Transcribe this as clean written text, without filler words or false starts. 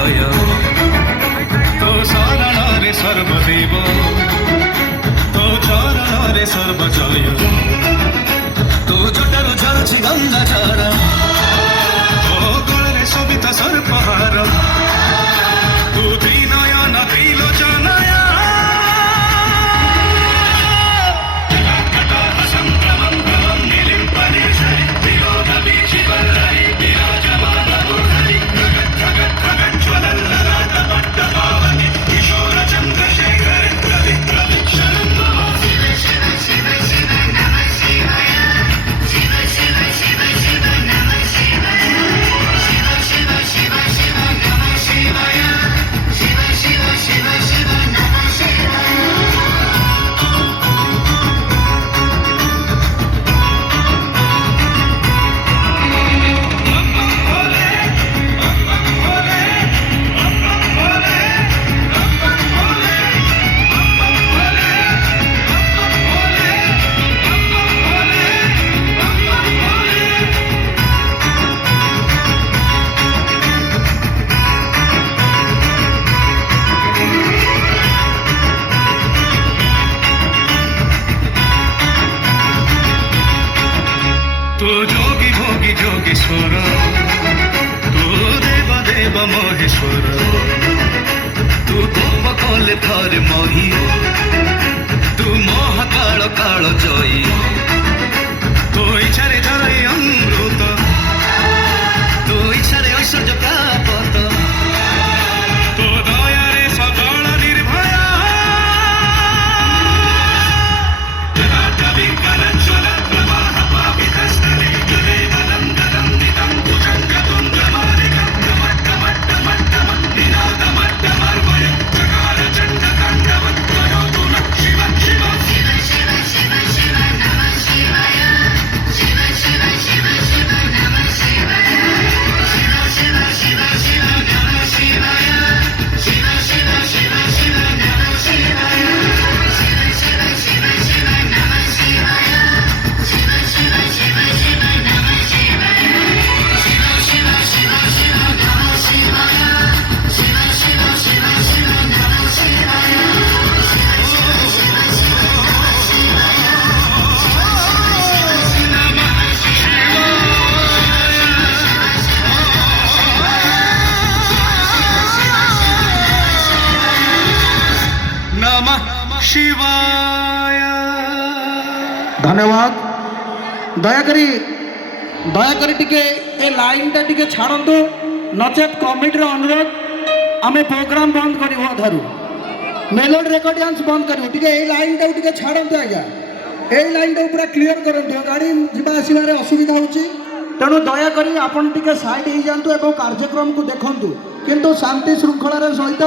ଜୟ ତୋ ଶରଣରେ ସର୍ବଦେବ ତୋ ଚରଣରେ ସର୍ବଜୟ ତୋ ଜଟାରୁ ଝରୁଛି ଗଙ୍ଗା ଧାରା ତୋ ଗଳାରେ ଶୋଭିତ ସର୍ପହାର ତୁ ତ୍ରିନୟନ ତ୍ରିଲୋଚନୟ तू जोगी भोगी जोगेश्वर तू देव देव महेश्वर तू गोप कले थरे मही तू महाकाल काल जयी तू इच्छारे झरई अमृत तू इच्छारे ऐश्वर्य प्राप्त तू दयारे सबल निर्भय शिवाय। धन्यवाद। दयाकरी टिके ए लाइन टा टिके छाड़ंतु नचेत कमिटीर अनुरोध आमे प्रोग्राम बंद करू धरू मेलोडी रेकर्डियंस बंद करू टिके ए लाइन टा टिके छाड़ंतु आज्ञा ए लाइन टा पूरा क्लियर करंतु गाड़ी जिबा आसीबारे असुविधा होची तेणु दयाकरी आपण टिके साइड हो जांतु एवं कार्यक्रम को देखंतु किंतु शांति श्रृंखलार सहित